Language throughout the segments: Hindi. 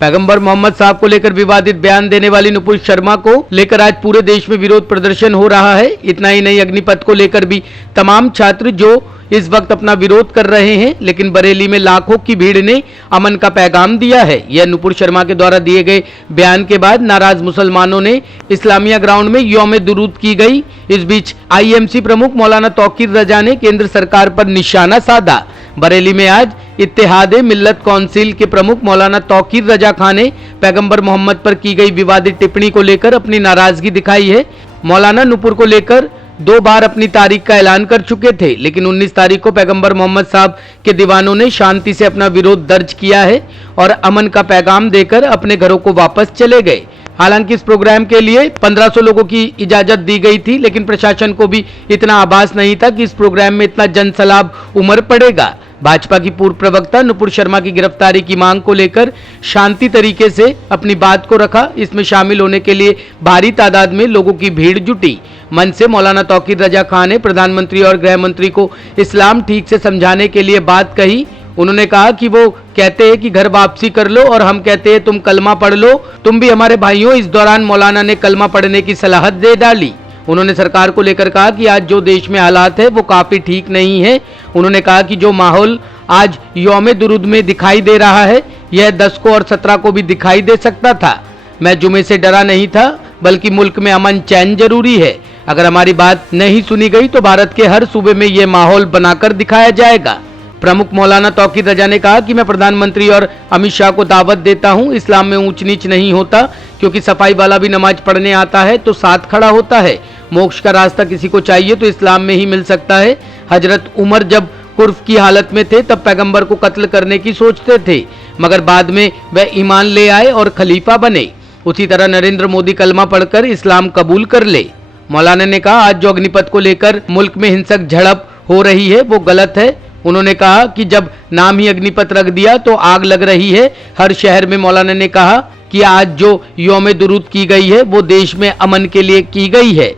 पैगंबर मोहम्मद साहब को लेकर विवादित बयान देने वाली नुपुर शर्मा को लेकर आज पूरे देश में विरोध प्रदर्शन हो रहा है। इतना ही नहीं, अग्निपथ को लेकर भी तमाम छात्र जो इस वक्त अपना विरोध कर रहे हैं, लेकिन बरेली में लाखों की भीड़ ने अमन का पैगाम दिया है। यह नुपुर शर्मा के द्वारा दिए गए बयान के बाद नाराज मुसलमानों ने इस्लामिया ग्राउंड में यौम दुरूद की गई। इस बीच आईएमसी प्रमुख मौलाना तौकीर रजा ने केंद्र सरकार पर निशाना साधा। बरेली में आज इत्तेहादे मिल्लत काउंसिल के प्रमुख मौलाना तौकीर रजा खान ने पैगंबर मोहम्मद पर की गई विवादित टिप्पणी को लेकर अपनी नाराजगी दिखाई है। मौलाना नुपुर को लेकर 2 बार अपनी तारीख का ऐलान कर चुके थे, लेकिन 19 तारीख को पैगंबर मोहम्मद साहब के दीवानों ने शांति से अपना विरोध दर्ज किया है और अमन का पैगाम देकर अपने घरों को वापस चले गए। हालांकि इस प्रोग्राम के लिए 1500 लोगों की इजाजत दी गई थी, लेकिन प्रशासन को भी इतना आभास नहीं था कि इस प्रोग्राम में इतना जनसैलाब उमड़ पड़ेगा। भाजपा की पूर्व प्रवक्ता नुपुर शर्मा की गिरफ्तारी की मांग को लेकर शांति तरीके से अपनी बात को रखा। इसमें शामिल होने के लिए भारी तादाद में लोगों की भीड़ जुटी। मंच से मौलाना तौकीर रजा खान ने प्रधानमंत्री और गृह मंत्री को इस्लाम ठीक से समझाने के लिए बात कही। उन्होंने कहा कि वो कहते हैं कि घर वापसी कर लो और हम कहते हैं तुम कलमा पढ़ लो, तुम भी हमारे भाइयों। इस दौरान मौलाना ने कलमा पढ़ने की सलाहत दे डाली। उन्होंने सरकार को लेकर कहा कि आज जो देश में हालात है वो काफी ठीक नहीं है। उन्होंने कहा कि जो माहौल आज यौम दुरूद में दिखाई दे रहा है, यह 10 को और 17 को भी दिखाई दे सकता था। मैं जुमे से डरा नहीं था, बल्कि मुल्क में अमन चैन जरूरी है। अगर हमारी बात नहीं सुनी गई तो भारत के हर सूबे में यह माहौल बनाकर दिखाया जाएगा। प्रमुख मौलाना तौकीर रजा ने कहा कि मैं प्रधानमंत्री और अमित शाह को दावत देता हूं, इस्लाम में ऊंच नीच नहीं होता, क्योंकि सफाई वाला भी नमाज पढ़ने आता है तो साथ खड़ा होता है। मोक्ष का रास्ता किसी को चाहिए तो इस्लाम में ही मिल सकता है। हजरत उमर जब कुर्फ की हालत में थे तब पैगंबर को कत्ल करने की सोचते थे, मगर बाद में वह ईमान ले आए और खलीफा बने। उसी तरह नरेंद्र मोदी कलमा पढ़कर इस्लाम कबूल कर ले। मौलाना ने कहा आज जो अग्निपथ को लेकर मुल्क में हिंसक झड़प हो रही है वो गलत है। उन्होंने कहा कि जब नाम ही अग्निपथ रख दिया तो आग लग रही है हर शहर में। मौलाना ने कहा कि आज जो यौम दुरूद की गई है वो देश में अमन के लिए की गई है।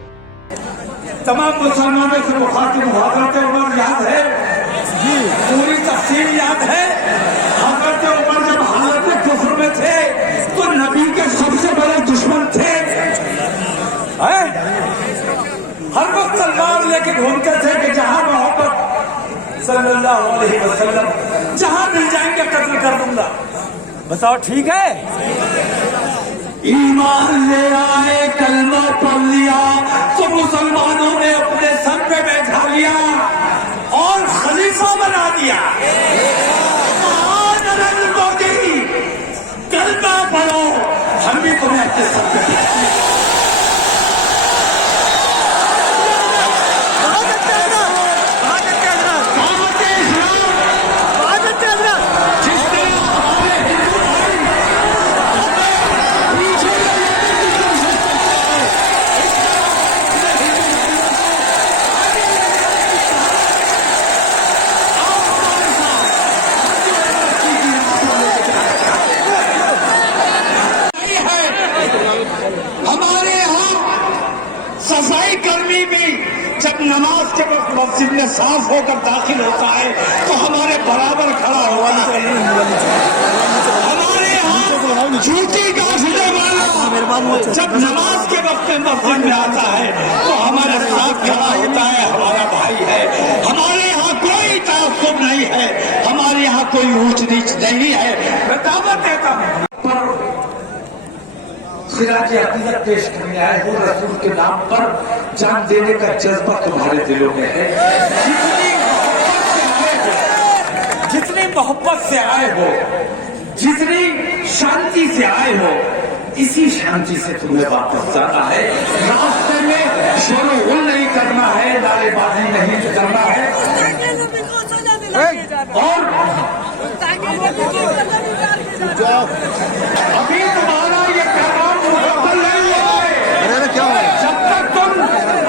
तमाम मुसलमानों से मुखातिब हज़रत उमर याद है, पूरी तफसील याद है। हज़रत उमर जब हालत कुफ्र में थे तो नबी के सबसे बड़े दुश्मन थे। हर वक्त तलवार लेके घूमते थे कि जहां मोहब्बत सल्लल्लाहु अलैहि वसल्लम जहां मिल जाएंगे कत्ल कर दूंगा। बताओ ठीक है? ईमान ले आए, कलमा पढ़ लिया तो मुसलमानों ने अपने सर पे बैठा लिया और खलीफा बना दिया। नरेंद्र मोदी कलमा पढ़ो, हम भी तुम्हें अपने सर पे सफाई कर्मी भी जब नमाज के वक्त मस्जिद में साफ होकर दाखिल होता है तो हमारे बराबर खड़ा हुआ। हमारे यहाँ झूठी काफिले वाला जब नमाज के वक्त में मस्जिद में आता है तो हमारे साथ खड़ा होता है, हमारा भाई है। हमारे यहाँ कोई तासुब नहीं है, हमारे यहाँ कोई ऊंच नीच नहीं है। मैं दावत देता हूँ सिराज अकीदत पेश करने आए हो, रसूल के नाम पर जान देने का जज्बा तुम्हारे दिलों में है। जितनी मोहब्बत से आए हो, जितनी शांति से आए हो, इसी शांति से तुम्हें वापस जाना है। रास्ते में शोर नहीं करना है, नारेबाजी नहीं करना है। और अभी तुम्हारा ये पैगाम मुकम्मल नहीं हुआ है। जब तक तुम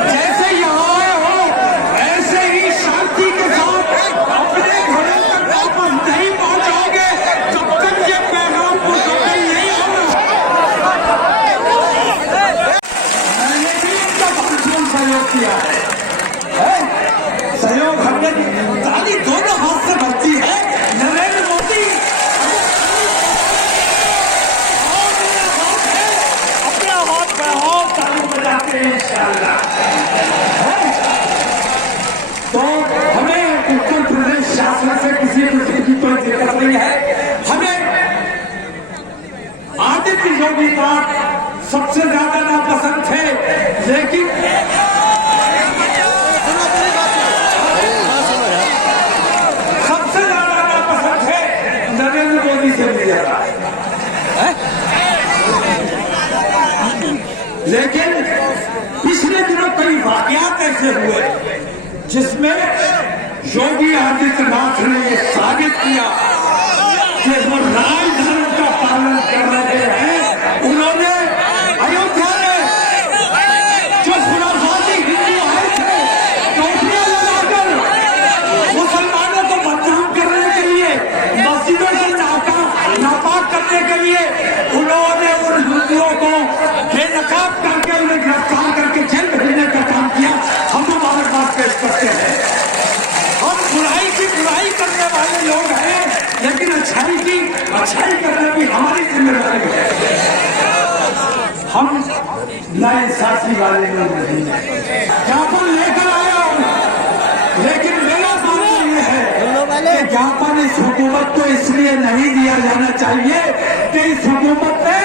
जैसे यहाँ आए हो ऐसे ही शांति के साथ अपने घरों तक वापस नहीं पहुँचोगे, तब तक ये पैगाम मुकम्मल नहीं होगा। मैंने भी इसका भरपूर सहयोग किया है। सहयोग हमने ताली दोनों हाथ से भरती है। नरेंद्र मोदी इंशाअल्लाह। तो हमें उत्तर प्रदेश शासन से किसी किस्म की कोई दिक्कत नहीं है। हमें आदित्य योगी का सबसे ज्यादा नापसंद थे, लेकिन सबसे ज्यादा नापसंद थे नरेंद्र मोदी से भी ज्यादा। लेकिन पिछले दिनों कई वाकयात ऐसे हुए जिसमें योगी आदित्यनाथ ने ये साबित किया कि वो राय धर्म का पालन कर रहे हैं। उन्होंने अयोध्या में जो खुराफाती हिंदू आए थे, टोपियां लगाकर मुसलमानों को बदनाम करने के लिए, मस्जिदों को नापाक करने के लिए उन्होंने उन हिंदुओं को बेनकाब करके उन्हें गिरफ्तार करके जेल भेजने का काम किया। हम मुबारकबाद पेश करते हैं। हम बुराई की बुराई करने वाले लोग हैं, लेकिन अच्छाई की अच्छाई करना भी हमारी जिम्मेदारी है। हम नाइंसाफी वाले लोग नहीं हैं। ज्ञापन लेकर आया हूं, लेकिन मेरा मानना यह है कि ज्ञापन इस हुकूमत को इसलिए नहीं दिया जाना चाहिए कि इस हुकूमत ने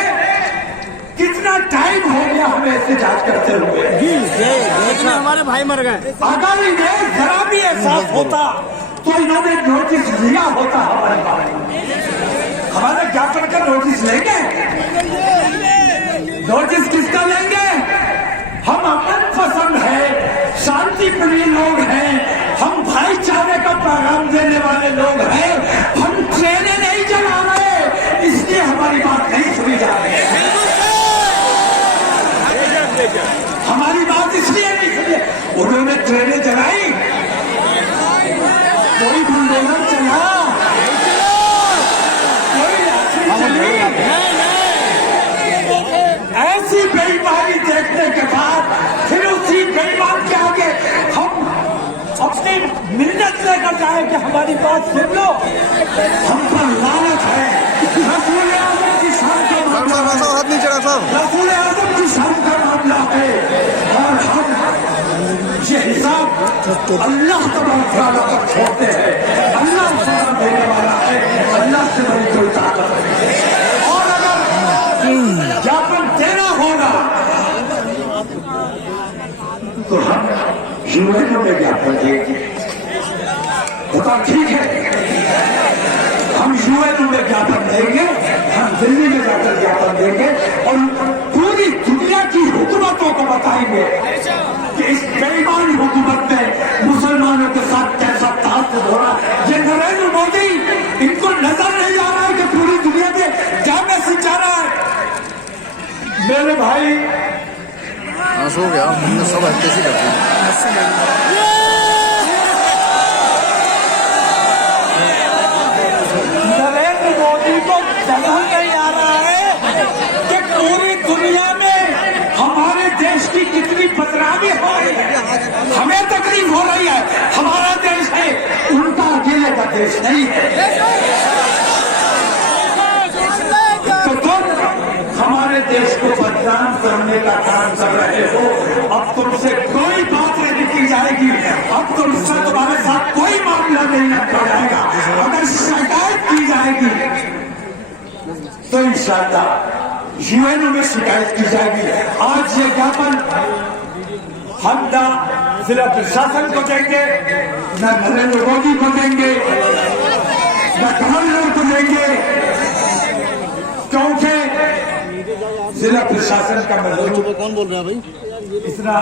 कितना टाइम हो गया हमें ऐसे जांच करते हुए। लेकिन हमारे भाई मर गए। अगर इन्हें जरा भी एहसास होता तो इन्होंने नोटिस लिया होता हमारे बारे में। हमारे ज्ञापन का नोटिस लेंगे? नोटिस किसका लेंगे? हम अमन पसंद है, शांति प्रिय लोग हैं, हम भाईचारे का पैगाम देने वाले लोग हैं। हम ट्रेनें नहीं चला रहे, इसलिए हमारी बात नहीं सुनी जा रही है। हमारी बात इसलिए नहीं सुनी। उन्होंने ट्रेनें चलाई, कोई बुलडोजर चला, कोई लाठी चली। ऐसी बेईमानी देखने के बाद फिर उसी बेईमान के आगे हम अपनी मिन्नत लेकर जाए कि हमारी बात सुन लो। हम पर लानत है। रसूल आजम की शान का मामला है, रसूल आजम की शान का मामला है, और हम ये हिसाब अल्लाह तबारक पर छोड़ते हैं। अल्लाह सजा देने वाला है, अल्लाह से बड़ी कोई ताकत नहीं। और अगर ज्ञापन देना होगा तो हम यूएनओ में ज्ञापन देंगे। बता ठीक है, हम यूएनओ में ज्ञापन देंगे, हम दिल्ली में जाकर ज्ञापन देंगे और पूरी दुनिया की हुकूमतों को बताएंगे कि इस बेईमान हुकूमत में मुसलमानों के साथ कैसा ताल्लुक हो रहा है। ये नरेंद्र मोदी, इनको नजर नहीं आ रहा है कि पूरी दुनिया में क्या मैसेज जा रहा है। मेरे भाई हो गया, हमने सब कैसे करते हैं। नरेंद्र मोदी को समझ नहीं आ रहा है कि पूरी दुनिया में हमारे देश की कितनी बदनामी हो रही है। हमें तकलीफ हो रही है, हमारा देश है, उनका अकेले का देश नहीं है। तो तुम हमारे देश को बदनाम करने का काम कर रहे हो। अब तुमसे कोई बात नहीं की जाएगी, अब तुमसे तुम्हारे साथ कोई मामला नहीं रखा जाएगा। अगर शिकायत की जाएगी तो इंशाअल्लाह यूएनओ में शिकायत की जाएगी। आज ये ज्ञापन हम न जिला प्रशासन को देंगे, न नरेंद्र मोदी को देंगे, न गवर्नर को देंगे, क्योंकि जिला प्रशासन का मजबूत। कौन बोल रहा है भाई? इतना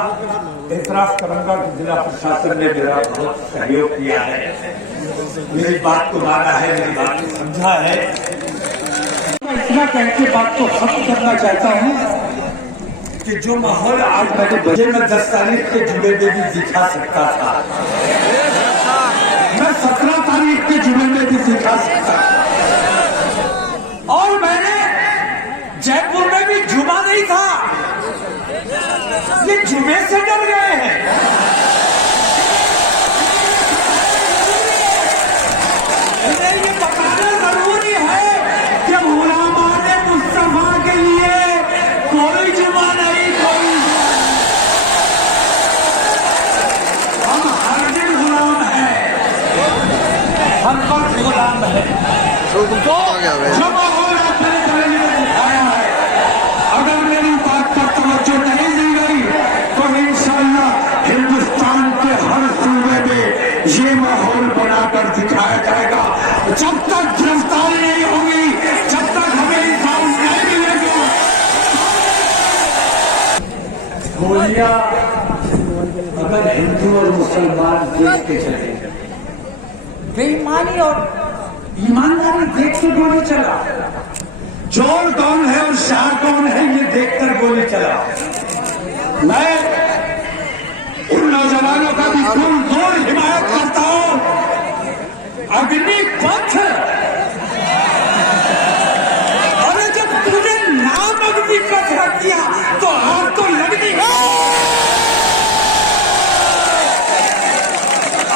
एतराज करूंगा कि जिला प्रशासन ने मेरा बहुत सहयोग किया है, मेरी बात को माना है, मेरी बात को समझा है। इतना कह के बात को खत्म करना चाहता हूँ कि जो माहौल आज मैंने बजे में 10 तारीख के जुमे में भी दिखा सकता था, मैं 17 तारीख के जुमे में भी दिखा सकता था। और मैंने जयपुर में भी जुमा नहीं था, ये जुमे से डर गए हैं। इन्हें ये बताना जरूरी है कि उलमाए मुस्तफा के लिए कोई जुमा नहीं, कोई हर वक्त गुलाम है। तो तुम तो आ गया भाई जो माहौल आपने गले में दिखाया है, अगर मेरी बात पर तवज्जो नहीं दी गई तो इंशाअल्लाह हिंदुस्तान के हर सूबे में ये माहौल बनाकर दिखाया जाएगा। जब तक गिरफ्तारी नहीं होगी, जब तक हमें इंसाफ नहीं मिलेगा, गोलियां अगर हिंदू और मुसलमान देख के चले, बेईमानी और ईमानदारी देख के गोली चला, चोर कौन है और शाह कौन है ये देखकर गोली चला। मैं उन नौजवानों का भी पुरजोर हिमायत करता हूं। अग्निपथ, अरे जब तूने नाम अग्निपथ रख दिया तो आग तो लगनी है।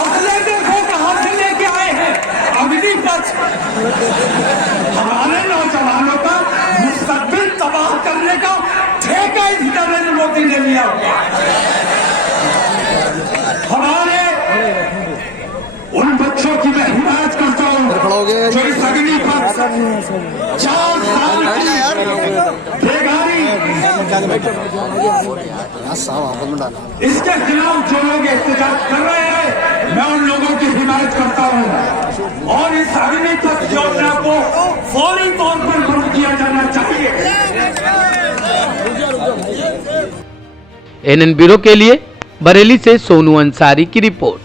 अगले देखो कहां से लेके आए हैं अग्निपथ। हमारे नौजवानों का मुस्तकबिल तबाह करने का ठेका इस नरेंद्र मोदी ने लिया हुआ। हमारे उन बच्चों की मैं हिमायत करता हूं जो इस अग्निपथ 4 साल की बेगारी इसके खिलाफ जो लोग एहतजाज कर रहे हैं, मैं उन लोगों की हिमायत करता हूं और इस अग्निपथ योजना को फौरी तौर पर बंद किया जाना चाहिए। एनएन ब्यूरो के लिए बरेली से सोनू अंसारी की रिपोर्ट।